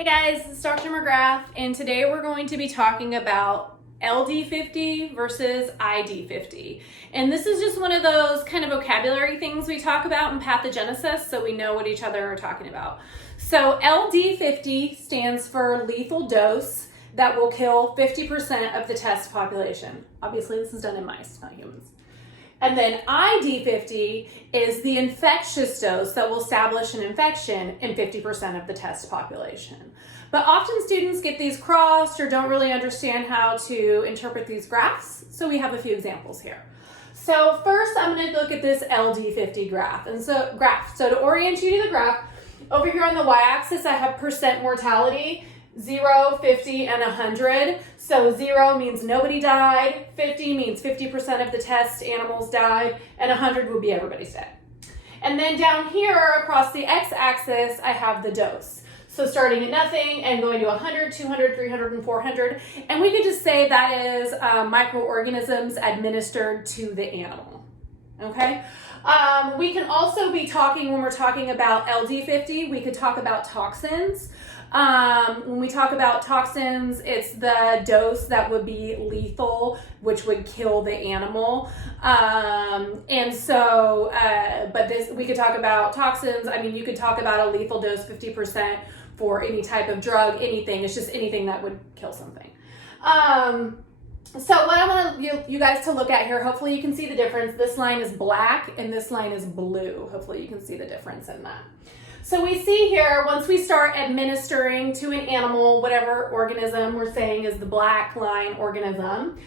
Hey guys, it's Dr. McGrath, and today we're going to be talking about LD50 versus ID50. And this is just one of those kind of vocabulary things we talk about in pathogenesis so we know what each other are talking about. So LD50 stands for lethal dose that will kill 50% of the test population. Obviously this is done in mice, not humans. And then ID50 is the infectious dose that will establish an infection in 50% of the test population. But often students get these crossed or don't really understand how to interpret these graphs, so we have a few examples here. So first I'm going to look at this LD50 graph. So to orient you to the graph, over here on the y-axis I have percent mortality. 0, 50, and 100. So 0 means nobody died, 50 means 50% of the test animals died, and 100 would be everybody's dead. And then down here across the x-axis, I have the dose. So starting at nothing and going to 100, 200, 300, and 400. And we could just say that is microorganisms administered to the animal. Okay? We can also be talking, when we're talking about LD50, we could talk about toxins. When we talk about toxins, it's the dose that would be lethal, which would kill the animal. We could talk about toxins. I mean, you could talk about a lethal dose, 50% for any type of drug, anything. It's just anything that would kill something. So what I want you guys to look at here, hopefully you can see the difference. This line is black and this line is blue. Hopefully you can see the difference in that. So we see here, once we start administering to an animal, whatever organism we're saying is the black line organism,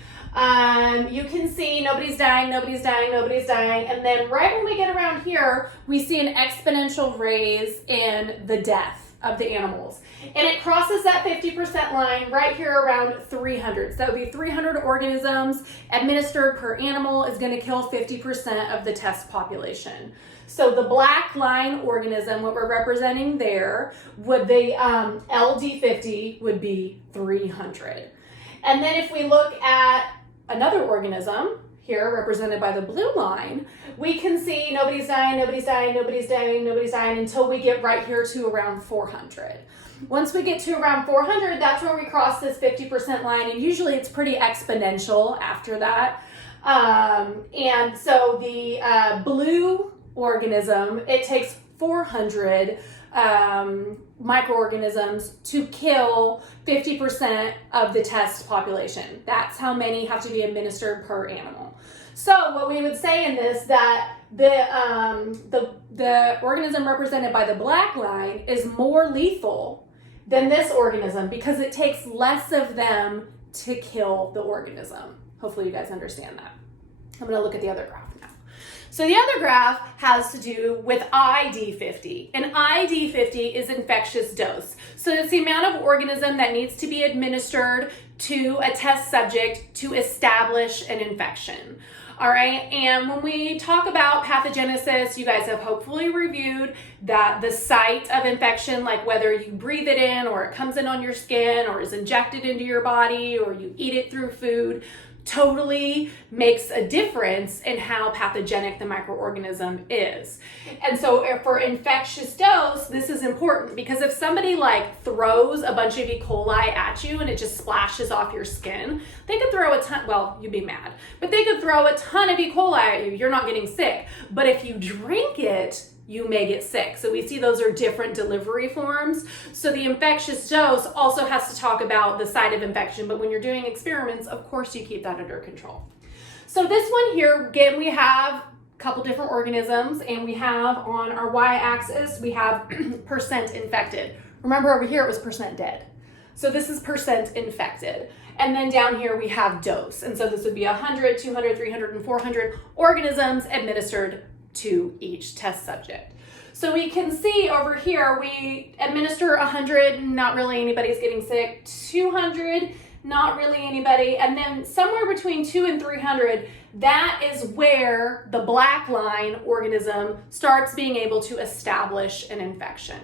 you can see nobody's dying, nobody's dying, nobody's dying. And then right when we get around here, we see an exponential raise in the death of the animals. And it crosses that 50% line right here around 300. So that would be 300 organisms administered per animal is going to kill 50% of the test population. So the black line organism, what we're representing there, would the LD50 would be 300. And then if we look at another organism, here represented by the blue line, we can see nobody's dying, nobody's dying, nobody's dying, nobody's dying until we get right here to around 400. Once we get to around 400, that's where we cross this 50% line, and usually it's pretty exponential after that. And so the blue organism, it takes 400 microorganisms to kill 50% of the test population. That's how many have to be administered per animal. So what we would say in this, that the organism represented by the black line is more lethal than this organism because it takes less of them to kill the organism. Hopefully you guys understand that. I'm going to look at the other graph now. So the other graph has to do with ID50. And ID50 is infectious dose. So it's the amount of organism that needs to be administered to a test subject to establish an infection. All right, and when we talk about pathogenesis, you guys have hopefully reviewed that the site of infection, like whether you breathe it in or it comes in on your skin or is injected into your body or you eat it through food, totally makes a difference in how pathogenic the microorganism is. And so for infectious dose, this is important because if somebody like throws a bunch of E. coli at you and it just splashes off your skin, they could throw a ton, well, you'd be mad, but they could throw a ton of E. coli at you. You're not getting sick. But if you drink it, you may get sick. So we see those are different delivery forms. So the infectious dose also has to talk about the site of infection, but when you're doing experiments, of course you keep that under control. So this one here, again, we have a couple different organisms, and we have on our y-axis, we have percent infected. Remember over here it was percent dead. So this is percent infected. And then down here we have dose. And so this would be 100, 200, 300, and 400 organisms administered to each test subject. So we can see over here, we administer 100, not really anybody's getting sick, 200, not really anybody, and then somewhere between 2 and 300, that is where the black line organism starts being able to establish an infection.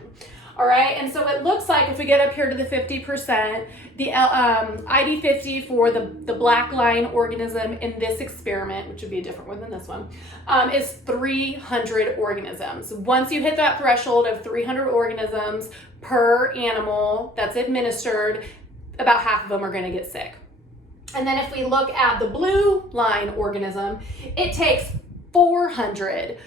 All right, and so it looks like if we get up here to the 50%, the ID50 for the black line organism in this experiment, which would be a different one than this one, is 300 organisms. Once you hit that threshold of 300 organisms per animal that's administered, about half of them are going to get sick. And then if we look at the blue line organism, it takes 400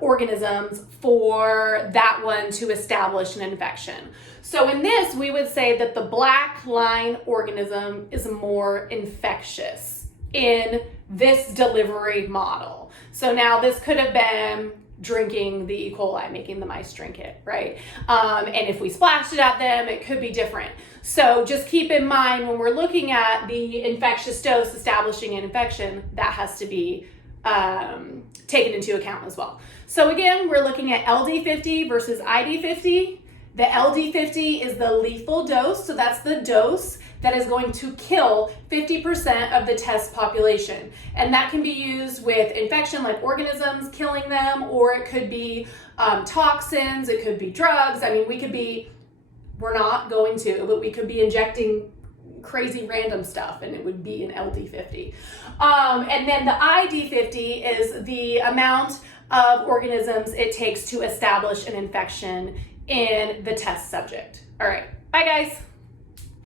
organisms for that one to establish an infection. So in this, we would say that the black line organism is more infectious in this delivery model. So now this could have been drinking the E. coli, making the mice drink it, right? And if we splashed it at them, it could be different. So just keep in mind when we're looking at the infectious dose establishing an infection, that has to be taken into account as well. So again, we're looking at LD50 versus ID50. The LD50 is the lethal dose, so that's the dose that is going to kill 50% of the test population. And that can be used with infection-like organisms, killing them, or it could be toxins, it could be drugs. I mean, we're not going to, but we could be injecting crazy random stuff and it would be an LD50. And then the ID50 is the amount of organisms it takes to establish an infection in the test subject. All right, bye guys.